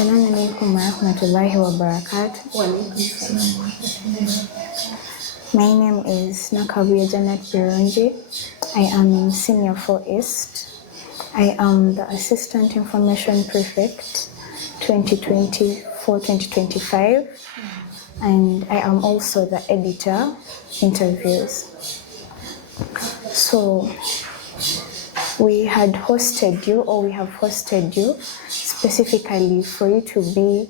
Assalamu alaikum wa rahmatullahi wa barakatuh. My name is Nakabuya Janet Bironji. I am in Senior 4 East. I am the Assistant Information Prefect 2024-2025, and I am also the editor interviews. So we have hosted you specifically for you to be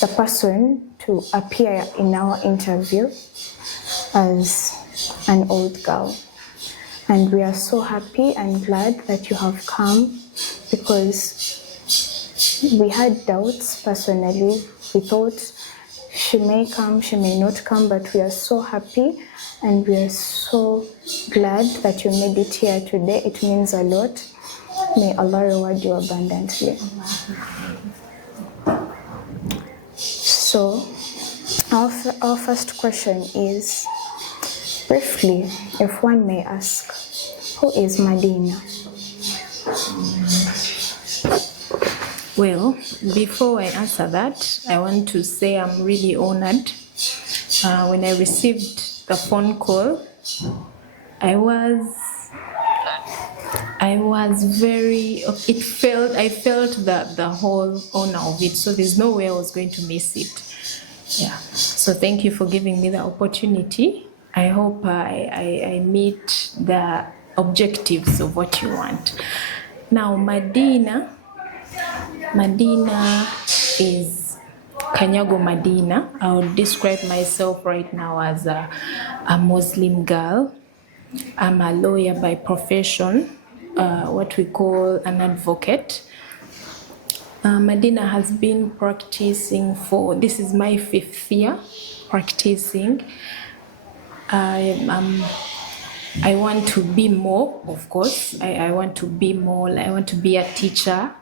the person to appear in our interview as an old girl. And we are so happy and glad that you have come, because we had doubts personally. We thought she may come, she may not come, but we are so happy and we are so glad that you made it here today. It means a lot. May Allah reward you abundantly. So, our first question is, briefly, if one may ask, who is Madina? Well, before I answer that, I want to say I'm really honored. When I received the phone call, I felt the whole honor of it, so there's no way I was going to miss it. Yeah, so thank you for giving me the opportunity. I hope I meet the objectives of what you want. Now, Madina is Kanyago Madina. I would describe myself right now as a Muslim girl. I'm a lawyer by profession, what we call an advocate. Madina has been practicing this is my 5th year practicing. I want to be more, of course. I want to be more. I want to be a teacher,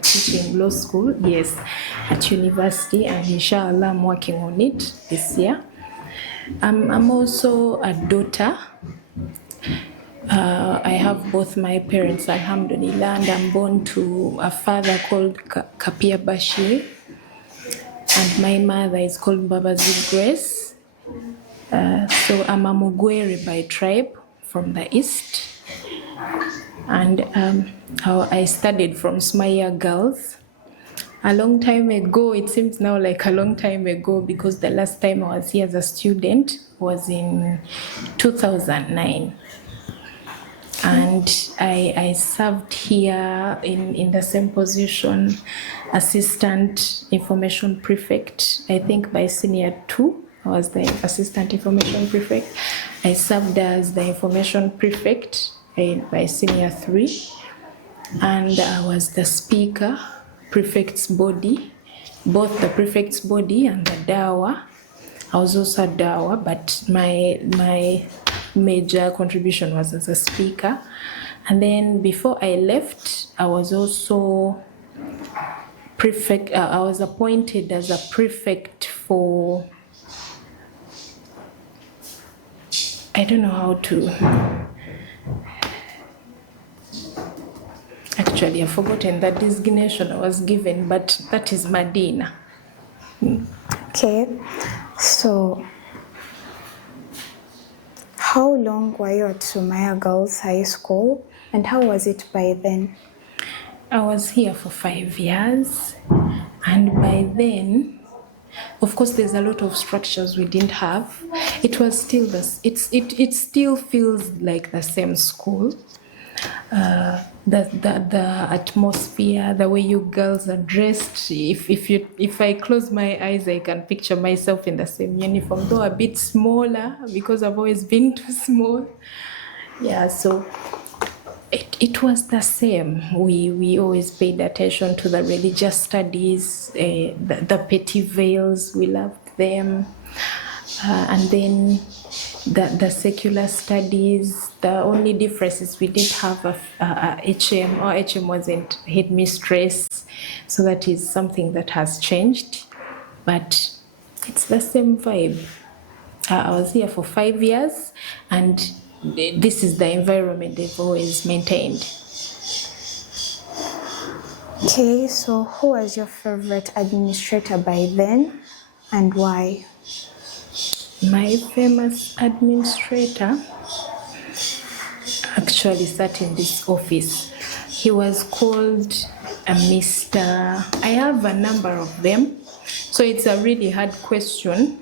teaching law school, yes, at university, and inshallah I'm working on it this year. I'm also a daughter. I have both my parents, alhamdulillah, and I'm born to a father called Kapia Bashir, and my mother is called Babazi Grace. So I'm a Mugwere by tribe from the east, and I studied from Sumayya girls a long time ago. It seems now like a long time ago, because the last time I was here as a student was in 2009. And I served here in the same position, Assistant Information Prefect, I think by Senior 2. I was the Assistant Information Prefect. I served as the Information Prefect by Senior 3. And I was the Speaker, Prefect's Body, both the Prefect's Body and the Dawa. I was also a Dawa, but my major contribution was as a speaker. And then before I left, I was also prefect. I was appointed as a prefect for, I don't know how to, actually I've forgotten the designation I was given, but that is Madina. Okay, so how long were you at Sumayya Girls High School, and how was it by then? I was here for 5 years, and by then, of course, there's a lot of structures we didn't have. It was still it still feels like the same school. The atmosphere, the way you girls are dressed. If I close my eyes, I can picture myself in the same uniform, though a bit smaller because I've always been too small. Yeah, so it was the same. We always paid attention to the religious studies, the petty veils. We loved them, and then the secular studies. The only difference is we didn't have a HM, or HM wasn't headmistress, so that is something that has changed, but it's the same vibe. I was here for 5 years, and this is the environment they've always maintained. Okay, so who was your favorite administrator by then and why? My famous administrator actually sat in this office. He was called Mr. I have a number of them, so it's a really hard question.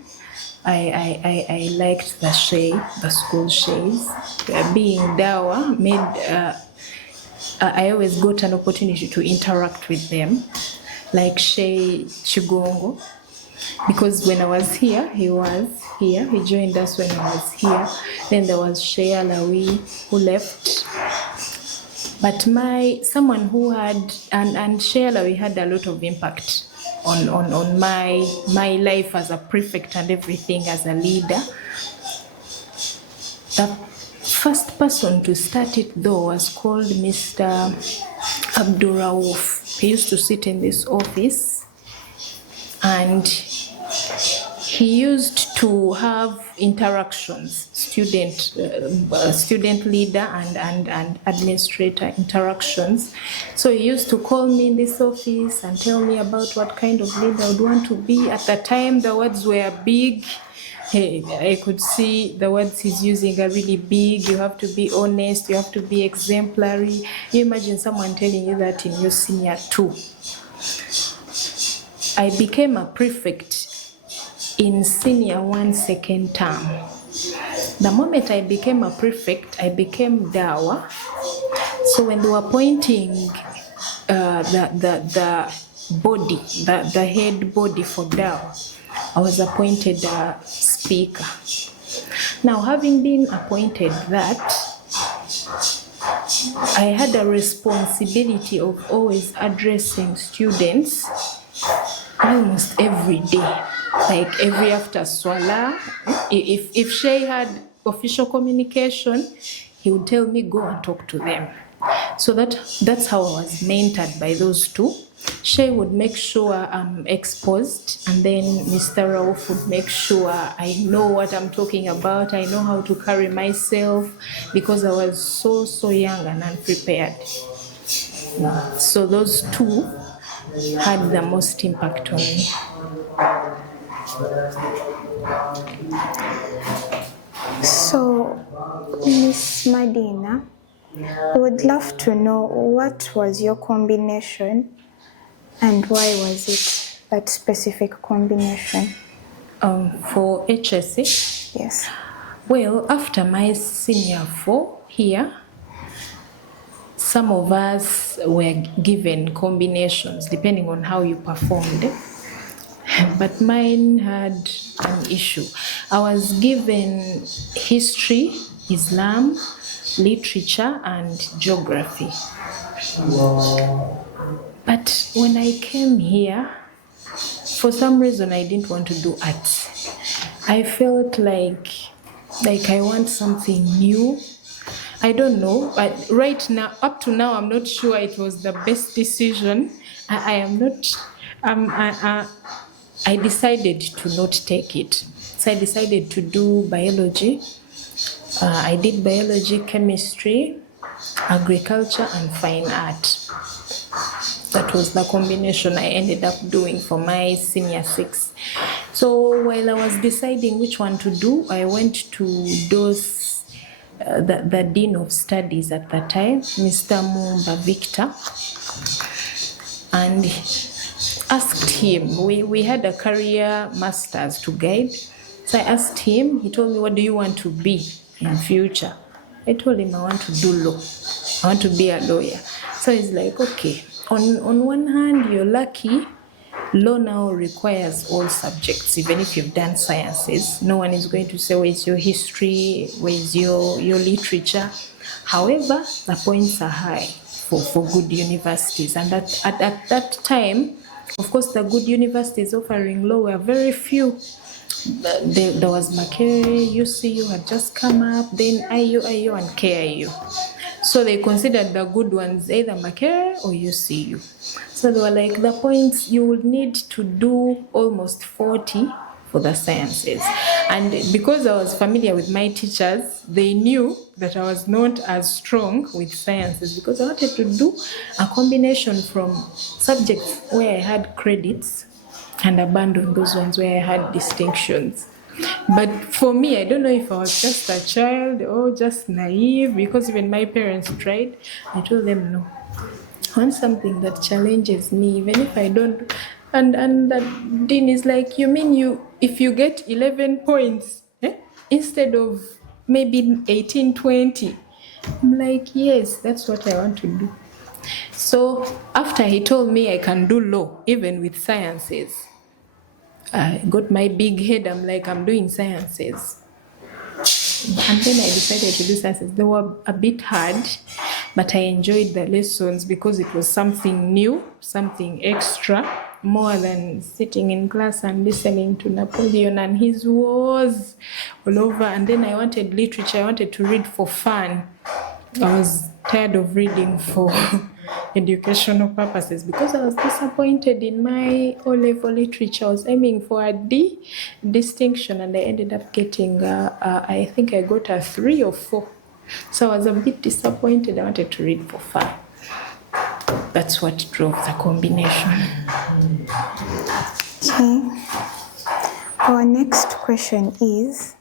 I liked the the school shays. Being Dawa I always got an opportunity to interact with them, like Shay Chigongo, because when I was here, he was here. He joined us when I was here. Then there was Shay Alawi who left. But someone who had, and Shay Alawi had a lot of impact on my life as a prefect and everything as a leader. The first person to start it though was called Mr. Abdurraouf. He used to sit in this office and he used to have interactions, student leader and administrator interactions. So he used to call me in this office and tell me about what kind of leader I would want to be. At the time, the words were big. Hey, I could see the words he's using are really big. You have to be honest, you have to be exemplary. You imagine someone telling you that in your senior 2. I became a prefect in senior 1 second term. The moment I became a prefect, I became Dawa. So when they were appointing the body, the head body for Dawa, I was appointed speaker. Now, having been appointed that, I had a responsibility of always addressing students almost every day, like every after Swala. If Shay had official communication, he would tell me, go and talk to them. So that's how I was mentored by those two. Shay would make sure I'm exposed, and then Mr. Rauf would make sure I know what I'm talking about, I know how to carry myself, because I was so young and unprepared. So those two had the most impact on me. So, Miss Madina, I would love to know what was your combination and why was it that specific combination? For HSC? Yes. Well, after my senior 4 here, some of us were given combinations depending on how you performed. But mine had an issue. I was given history, Islam, literature, and geography. But when I came here, for some reason I didn't want to do arts. I felt like I want something new. I don't know, but right now, up to now, I'm not sure it was the best decision. I am not. I decided to not take it. So I decided to do biology. I did biology, chemistry, agriculture, and fine art. That was the combination I ended up doing for my senior 6. So while I was deciding which one to do, I went to those, the Dean of Studies at that time, Mr. Mumba Victor, and asked him. We had a career masters to guide. So I asked him, he told me, what do you want to be in future? I told him I want to do law. I want to be a lawyer. So he's like, okay, on one hand, you're lucky. Law now requires all subjects, even if you've done sciences. No one is going to say, where's your history, where's your literature? However, the points are high for good universities. And at that time, of course, the good universities offering law were very few. There was Makerere, UCU had just come up, then IU, and KIU. So they considered the good ones either Makerere or UCU. So they were like, the points, you would need to do almost 40 for the sciences. And because I was familiar with my teachers, they knew that I was not as strong with sciences because I wanted to do a combination from subjects where I had credits and abandon those ones where I had distinctions. But for me, I don't know if I was just a child or just naive, because even my parents tried. I told them no. I want something that challenges me, even if I don't. And that Dean is like, you mean if you get 11 points instead of maybe 18, 20? I'm like, yes, that's what I want to do. So after he told me I can do law, even with sciences, I got my big head. I'm like, I'm doing sciences. And then I decided to do sciences. They were a bit hard, but I enjoyed the lessons because it was something new, something extra, more than sitting in class and listening to Napoleon and his wars all over. And then I wanted literature. I wanted to read for fun. I was tired of reading for educational purposes because I was disappointed in my O-level literature. I was aiming for a D distinction and I ended up getting, I think I got a 3 or 4. So I was a bit disappointed. I wanted to read for fun. That's what drove the combination. Okay. Our next question is,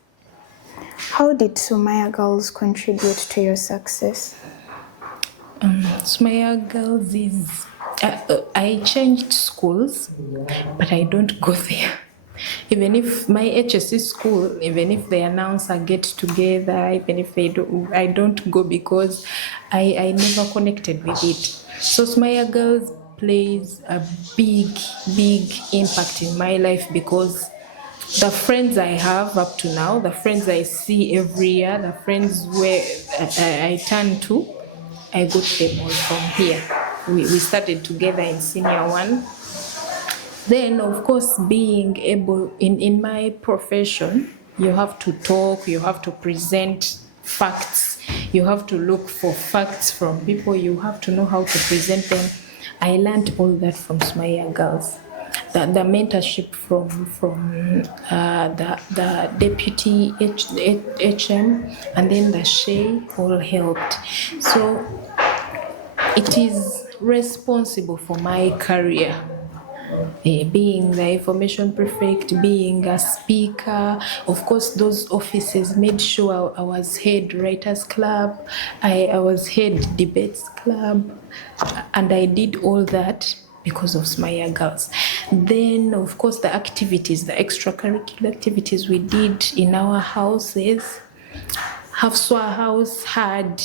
how did Sumayya Girls contribute to your success? Sumayya Girls is, I changed schools, but I don't go there. Even if my HSC school, even if they announce a get together, even if they do, I don't go because I never connected with it. So Sumayya Girls plays a big impact in my life because the friends I have up to now, the friends I see every year, the friends where I turn to, I got them all from here. We started together in senior 1. Then, of course, being able, in my profession, you have to talk, you have to present facts, you have to look for facts from people, you have to know how to present them. I learned all that from Sumayya Girls. The mentorship from the deputy HM and then the Shea all helped. So it is responsible for my career. Being the information prefect, being a speaker, of course those offices made sure I was head writers club, I was head debates club, and I did all that because of Sumayya Girls. Then of course the activities, the extracurricular activities we did in our houses. Hafswa House had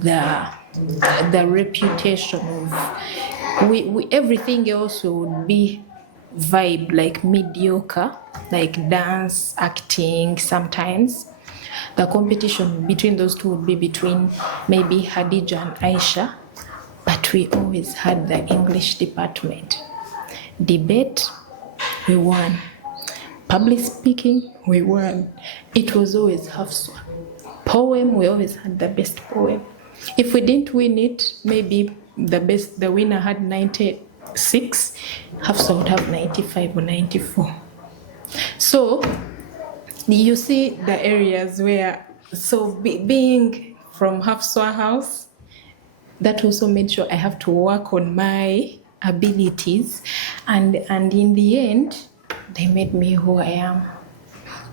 the reputation of we everything else would be vibe, like mediocre, like dance, acting. Sometimes the competition between those two would be between maybe Hadija and Aisha, but we always had the English department. Debate, we won. Public speaking, we won. It was always Hafswa. Poem, we always had the best poem. If we didn't win it, maybe the winner had 96, Hafsa would have 95 or 94. So you see the areas where, being from Hafsa house, that also made sure I have to work on my abilities, and in the end, they made me who I am.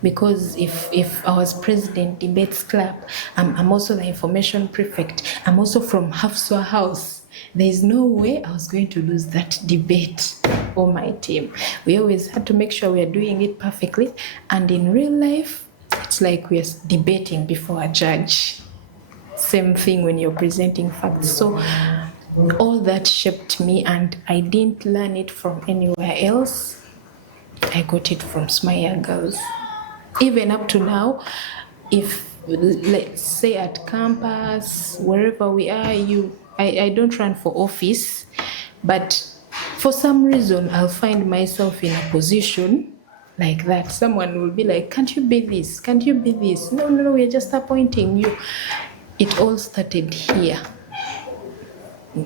Because if I was president debates club, I'm also the information prefect, I'm also from Hafswa house, there is no way I was going to lose that debate for my team. We always had to make sure we are doing it perfectly, and in real life it's like we are debating before a judge. Same thing when you're presenting facts. So all that shaped me, and I didn't learn it from anywhere else. I got it from Sumayya Girls. Even up to now, if let's say at campus, wherever we are, I don't run for office, but for some reason I'll find myself in a position like that. Someone will be like, can't you be this? Can't you be this? No, we're just appointing you. It all started here.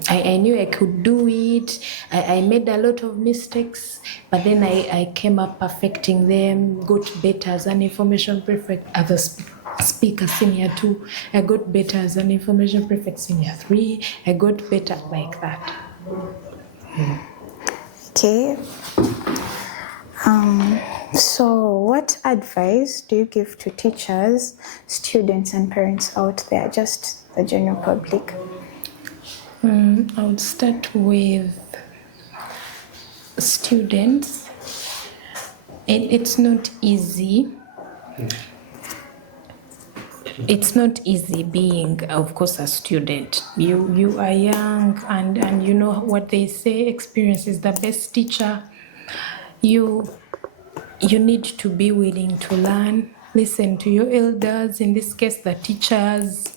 I knew I could do it. I made a lot of mistakes, but then I came up perfecting them, got better as an information prefect, as a speaker senior 2. I got better as an information prefect senior 3. I got better like that. Okay. So what advice do you give to teachers, students, and parents out there, just the general public? I would start with students. It's not easy. It's not easy being, of course, a student. You are young, and you know what they say, experience is the best teacher. You need to be willing to learn, listen to your elders, in this case the teachers.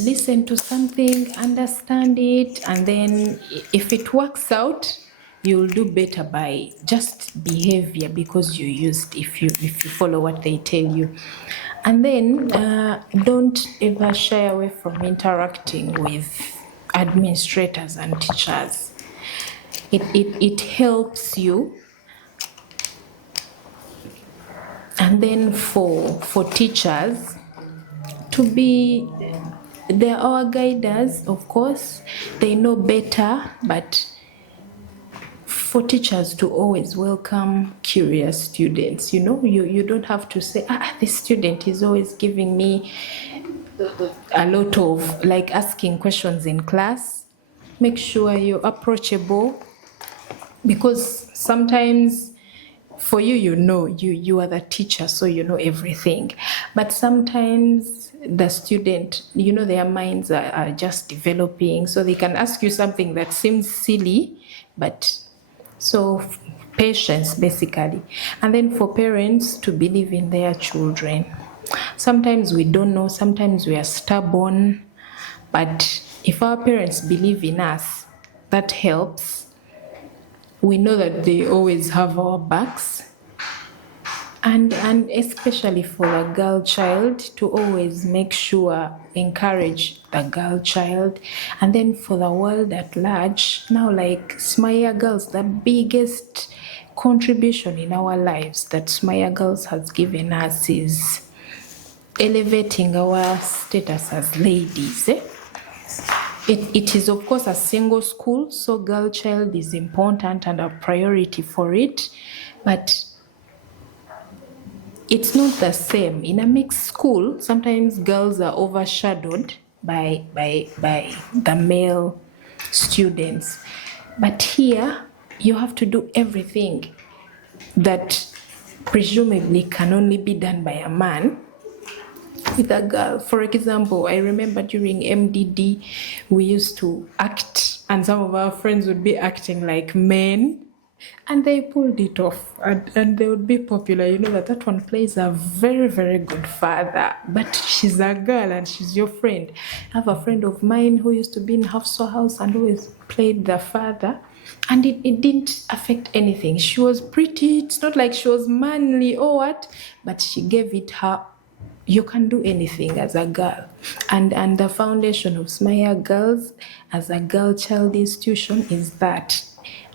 Listen to something, understand it, and then if it works out, you'll do better by just behavior, because you used, if you follow what they tell you. And then don't ever shy away from interacting with administrators and teachers. It helps you. And then for teachers to be, they're our guiders, of course, they know better, but for teachers to always welcome curious students, you don't have to say, this student is always giving me a lot of, like, asking questions in class. Make sure you're approachable, because sometimes for you, you are the teacher, so you know everything. But sometimes the student, their minds are just developing, so they can ask you something that seems silly, but so patience, basically. And then for parents to believe in their children. Sometimes we don't know, sometimes we are stubborn, but if our parents believe in us, that helps. We know that they always have our backs. And especially for a girl child, to always make sure, encourage the girl child. And then for the world at large, now, like Sumayya Girls, the biggest contribution in our lives that Sumayya Girls has given us is elevating our status as ladies. It is, of course, a single school, so girl child is important and a priority for it, but it's not the same. In a mixed school, sometimes girls are overshadowed by the male students. But here, you have to do everything that presumably can only be done by a man with a girl. For example, I remember during MDD, we used to act, and some of our friends would be acting like men, and they pulled it off, and they would be popular. You know that one plays a very, very good father, but she's a girl and she's your friend. I have a friend of mine who used to be in Hafsa house and always played the father, and it didn't affect anything. She was pretty. It's not like she was manly or what, but she gave it her. You can do anything as a girl. And the foundation of Sumayya Girls as a girl child institution is that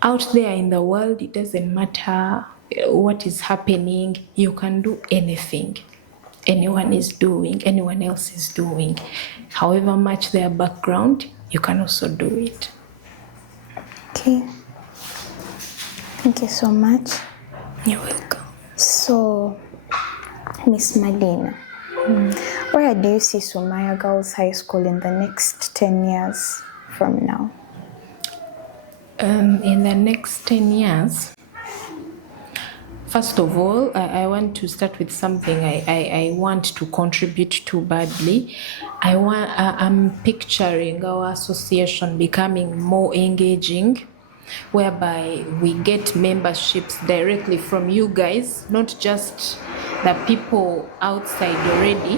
out there in the world, it doesn't matter what is happening, you can do anything anyone else is doing. However much their background, you can also do it. Okay. Thank you so much. You're welcome. So, Miss Madina, where do you see Sumayya Girls High School in the next 10 years from now? In the next 10 years, first of all, I want to start with something I want to contribute to badly. I'm picturing our association becoming more engaging, whereby we get memberships directly from you guys, not just the people outside already,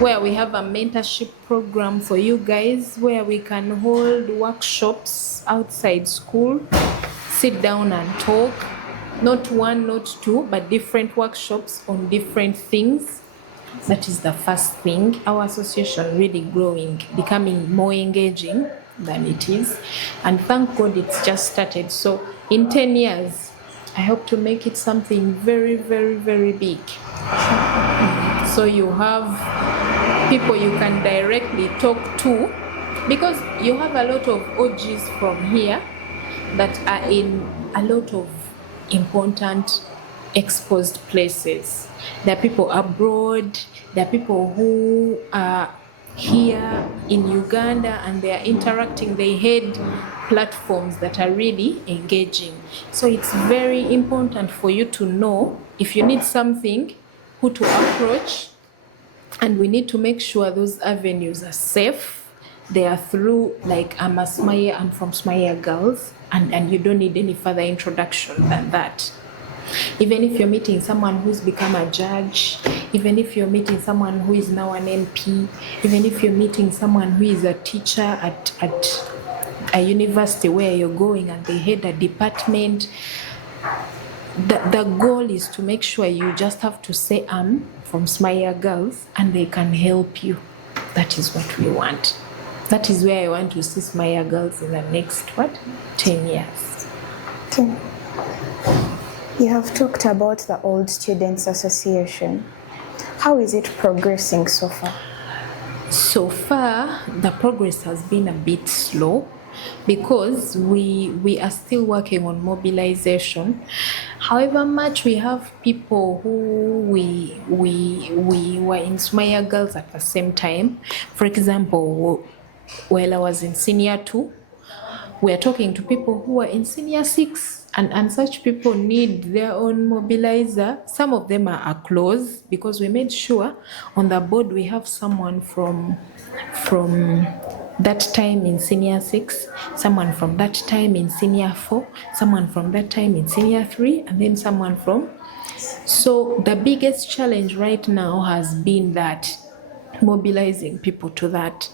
where we have a mentorship program for you guys, where we can hold workshops outside school, sit down and talk, not one, not two, but different workshops on different things. That is the first thing. Our association really growing, becoming more engaging than it is. And thank God it's just started. So in 10 years, I hope to make it something very, very, very big. So you have people you can directly talk to, because you have a lot of OGs from here that are in a lot of important exposed places. There are people abroad, there are people who are here in Uganda and they are interacting. They had platforms that are really engaging. So it's very important for you to know if you need something, who to approach, and we need to make sure those avenues are safe. They are through, like, I'm a Sumayya and from Sumayya Girls, and you don't need any further introduction than that. Even if you're meeting someone who's become a judge, even if you're meeting someone who is now an MP, even if you're meeting someone who is a teacher at a university where you're going and they head a department, the goal is to make sure you just have to say, I'm from Sumayya Girls, and they can help you. That is what we want. That is where I want to see Sumayya Girls in the next, 10 years. Okay. You have talked about the Old Students Association. How is it progressing so far? So far, the progress has been a bit slow because we are still working on mobilization. However much we have people who we were in Sumayya Girls at the same time. For example, while I was in senior 2, we are talking to people who are in senior 6. And such people need their own mobilizer. Some of them are close because we made sure on the board we have someone from that time in senior 6, someone from that time in senior 4, someone from that time in senior 3, and then someone from... So the biggest challenge right now has been that, mobilizing people to that.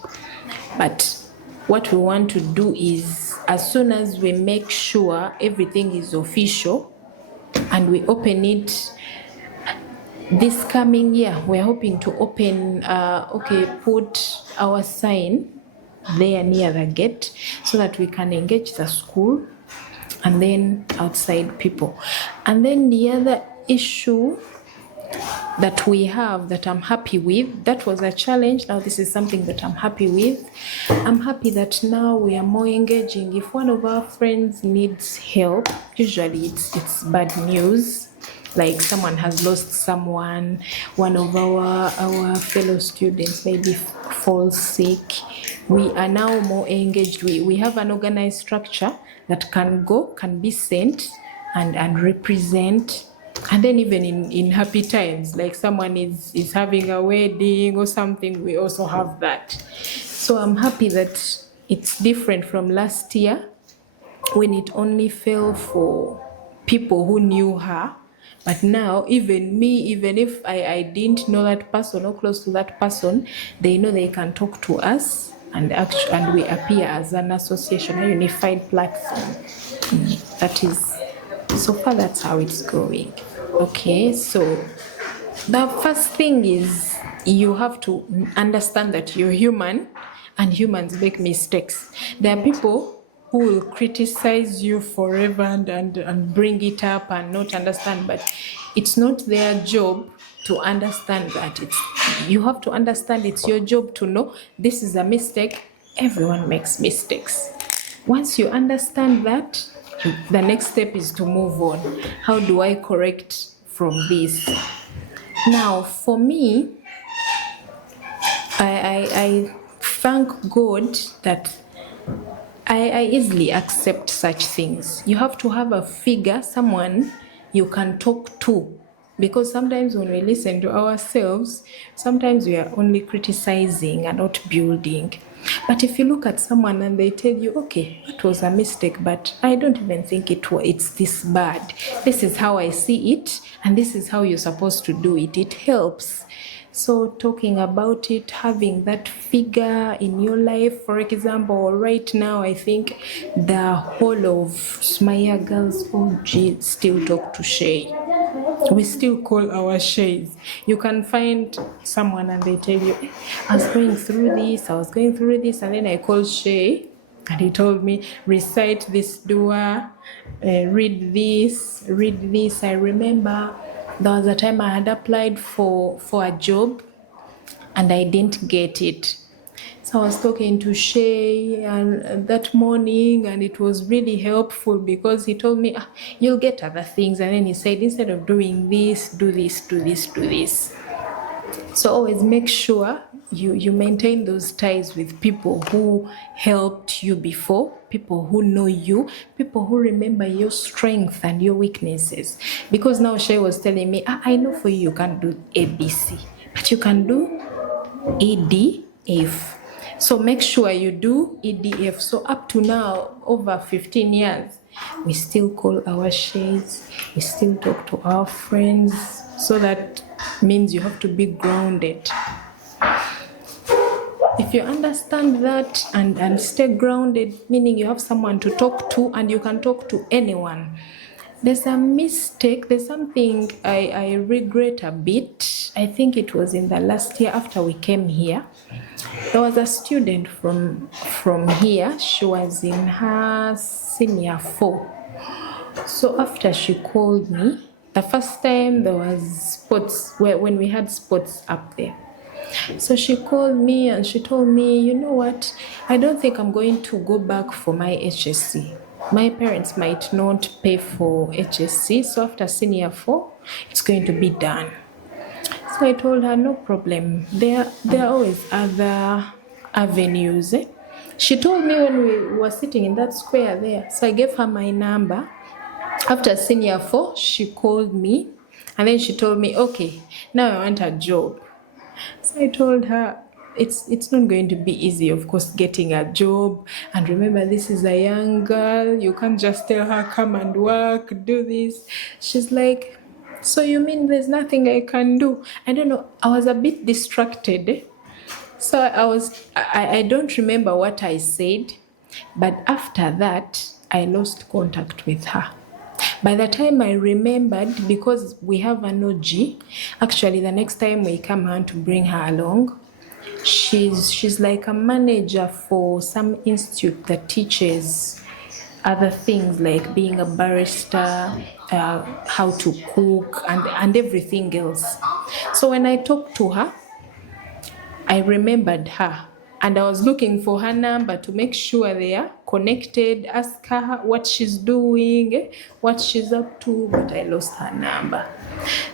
But what we want to do is, as soon as we make sure everything is official and we open it this coming year, we're hoping to open, put our sign there near the gate so that we can engage the school and then outside people. And then the other issue that we have that I'm happy with, that was a challenge, now this is something that I'm happy with. I'm happy that now we are more engaging. If one of our friends needs help, usually it's bad news, like someone has lost someone, one of our fellow students maybe falls sick, we are now more engaged. We have an organized structure that can be sent and represent. And then even in happy times, like someone is having a wedding or something, we also have that. So I'm happy that it's different from last year when it only fell for people who knew her. But now, even me, even if I didn't know that person or close to that person, they know they can talk to us, and we appear as an association, a unified platform. That is, so far that's how it's going. Okay, so the first thing is you have to understand that you're human and humans make mistakes. There are people who will criticize you forever and bring it up and not understand, but it's not their job to understand that. You have to understand it's your job to know this is a mistake. Everyone makes mistakes. Once you understand that, the next step is to move on. How do I correct from this? Now, for me, I thank God that I easily accept such things. You have to have a figure, someone you can talk to. Because sometimes when we listen to ourselves, sometimes we are only criticizing and not building. But if you look at someone and they tell you, okay, it was a mistake, but I don't even think it's this bad. This is how I see it, and this is how you're supposed to do it. It helps. So talking about it, having that figure in your life, for example, right now, I think the whole of Sumayya Girls OG still talk to Shay. We still call our shays. You can find someone and they tell you, I was going through this, and then I called Shay and he told me, recite this dua, read this. I remember there was a time I had applied for a job and I didn't get it. So I was talking to Shay and that morning, and it was really helpful because he told me, you'll get other things. And then he said, instead of doing this, do this, do this, do this. So always make sure you maintain those ties with people who helped you before, people who know you, people who remember your strength and your weaknesses. Because now Shay was telling me, I know for you can't do ABC, but you can do EDF. So make sure you do EDF. So up to now, over 15 years, we still call our shays, we still talk to our friends. So that means you have to be grounded. If you understand that and stay grounded, meaning you have someone to talk to and you can talk to anyone. There's a mistake, there's something I regret a bit. I think it was in the last year after we came here. There was a student from here. She was in her senior 4. So after she called me, the first time there was sports, when we had sports up there. So she called me and she told me, you know what, I don't think I'm going to go back for my HSC. My parents might not pay for HSC, so after senior 4, it's going to be done. So I told her, no problem. There are always other avenues. She told me when we were sitting in that square there. So I gave her my number. After senior 4, she called me. And then she told me, okay, now I want a job. So I told her, it's not going to be easy, of course, getting a job. And remember, this is a young girl. You can't just tell her, come and work, do this. She's like, so you mean there's nothing I can do? I don't know. I was a bit distracted. So I don't remember what I said. But after that, I lost contact with her. By the time I remembered, because we have an OG, actually the next time we come on to bring her along, she's like a manager for some institute that teaches other things like being a barista, how to cook, and everything else. So when I talked to her, I remembered her. And I was looking for her number to make sure they are connected, ask her what she's doing, what she's up to, but I lost her number.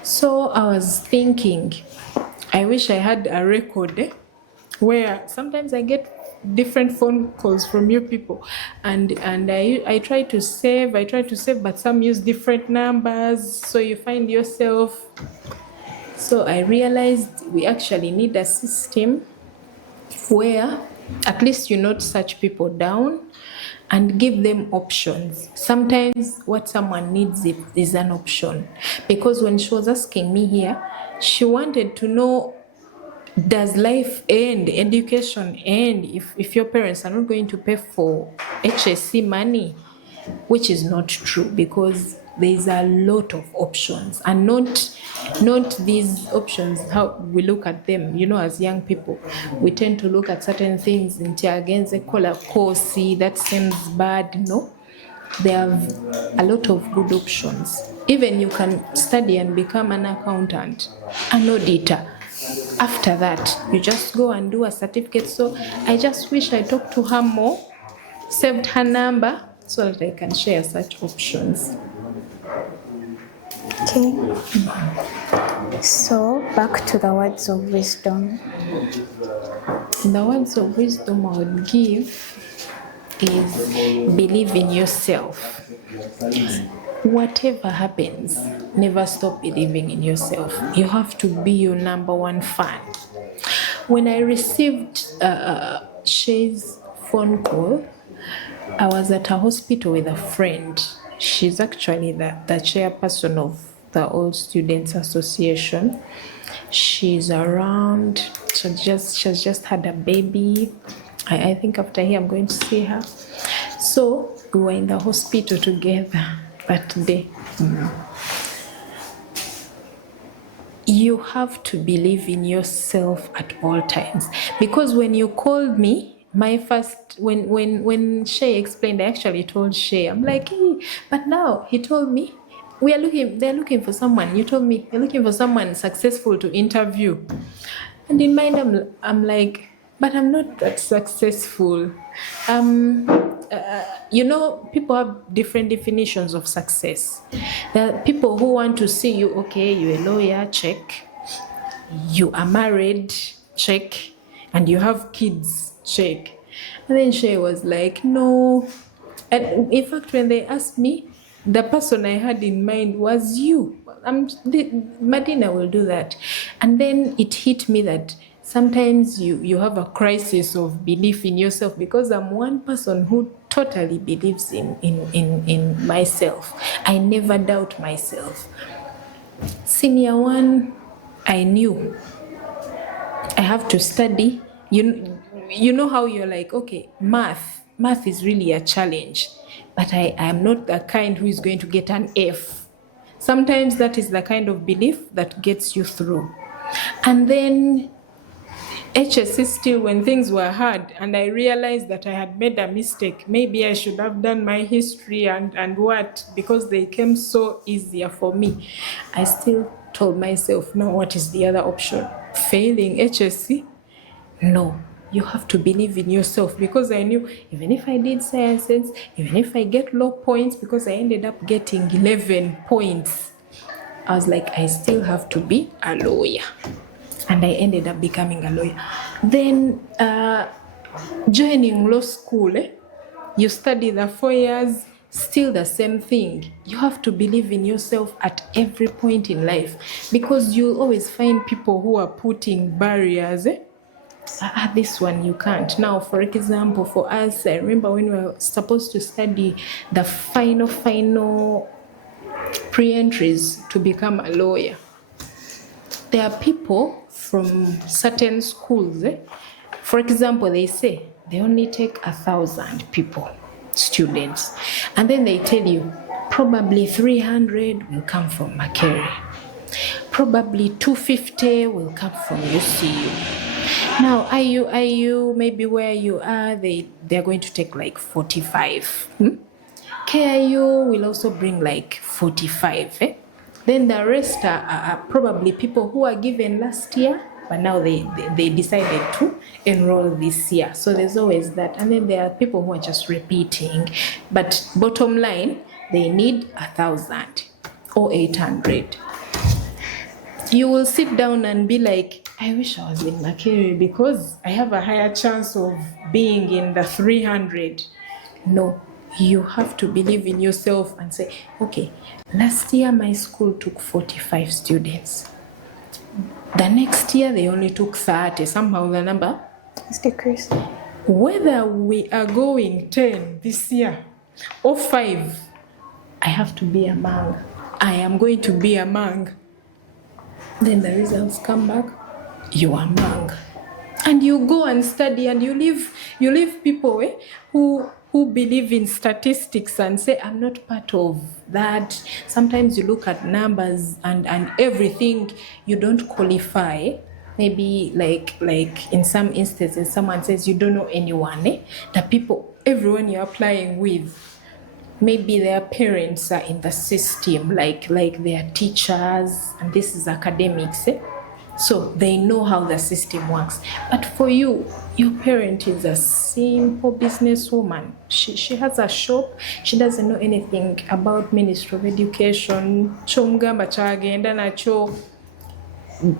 So I was thinking, I wish I had a record where sometimes I get different phone calls from you people, and I try to save, but some use different numbers, so you find yourself. So I realized we actually need a system where at least you note such people down and give them options. Sometimes what someone needs is an option. Because when she was asking me here, she wanted to know, does life end, education end, if your parents are not going to pay for HSC money? Which is not true, because there's a lot of options, and not these options how we look at them. You know, as young people, we tend to look at certain things in against a color course, that seems bad. No, there are a lot of good options. Even you can study and become an accountant, an auditor. After that, you just go and do a certificate. So I just wish I talked to her more, saved her number, so that I can share such options. Okay. So back to the words of wisdom. The words of wisdom I would give is believe in yourself. Whatever happens, never stop believing in yourself. You have to be your number one fan. When I received Shay's phone call, I was at a hospital with a friend. She's actually the chairperson of the All Students Association. She's around. She's just had a baby. I think after here I'm going to see her. So we were in the hospital together that day. you have to believe in yourself at all times. Because when you called me, my first when Shay explained, I actually told Shay, I'm like, hey, but now he told me they're looking for someone. You told me they're looking for someone successful to interview. And in mind, I'm like, but I'm not that successful. People have different definitions of success. There are people who want to see you, okay, you're a lawyer, check. You are married, check. And you have kids, check. And then she was like, no. And in fact, when they asked me, the person I had in mind was you. Madina will do that. And then it hit me that sometimes you have a crisis of belief in yourself, because I'm one person who totally believes in myself. I never doubt myself. Senior one, I knew I have to study. You know how you're like, okay, math is really a challenge, but I am not the kind who is going to get an F. Sometimes that is the kind of belief that gets you through. And then HSC still, when things were hard and I realized that I had made a mistake, maybe I should have done my history and what, because they came so easier for me. I still told myself, no, what is the other option? Failing HSC? No, you have to believe in yourself, because I knew even if I did sciences, even if I get low points, because I ended up getting 11 points, I was like, I still have to be a lawyer. And I ended up becoming a lawyer. Then joining law school, you study the 4 years, still the same thing. You have to believe in yourself at every point in life, because you'll always find people who are putting barriers. This one you can't. Now, for example, for us, I remember when we were supposed to study the final pre-entries to become a lawyer. There are people from certain schools, for example, they say they only take 1,000 people, students, and then they tell you probably 300 will come from Makerere, probably 250 will come from UCU. Now, IU, maybe where you are, they're going to take like 45. KIU will also bring like 45. Then the rest are probably people who are given last year, but now they decided to enroll this year. So there's always that. And then there are people who are just repeating. But bottom line, they need 1,000 or 800. You will sit down and be like, I wish I was in Makerere because I have a higher chance of being in the 300. No. You have to believe in yourself and say, okay, last year my school took 45 students. The next year they only took 30. Somehow the number It's decreased. Whether we are going 10 this year or 5, I have to be among. I am going to be among. Then the results come back, you are among. And you go and study and you leave people who believe in statistics and say, I'm not part of that. Sometimes you look at numbers and everything, you don't qualify. Maybe like in some instances, someone says you don't know anyone. The people, everyone you're applying with, maybe their parents are in the system, like their teachers, and this is academics. So they know how the system works. But for you, your parent is a simple businesswoman. She has a shop. She doesn't know anything about Ministry of Education.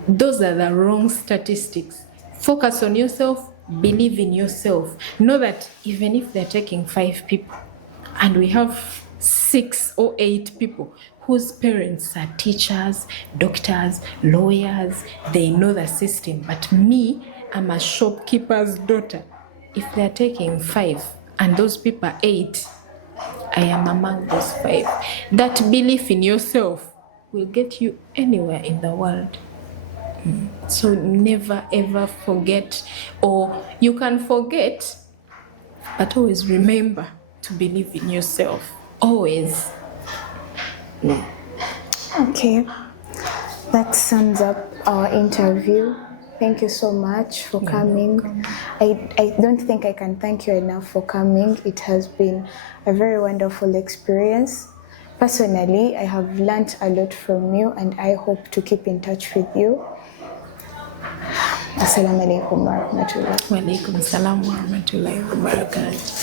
Those are the wrong statistics. Focus on yourself. Believe in yourself. Know that even if they're taking 5 people, and we have 6 or 8 people whose parents are teachers, doctors, lawyers, they know the system. But me, I'm a shopkeeper's daughter. If they're taking 5 and those people are 8, I am among those 5. That belief in yourself will get you anywhere in the world. So never ever forget, or you can forget, but always remember to believe in yourself. Always. Okay. That sums up our interview. Thank you so much for coming. I don't think I can thank you enough for coming. It has been a very wonderful experience. Personally, I have learnt a lot from you and I hope to keep in touch with you. Assalamu alaikum wa rahmatullah. Wa alaikum assalam wa rahmatullahi wa barakatuh.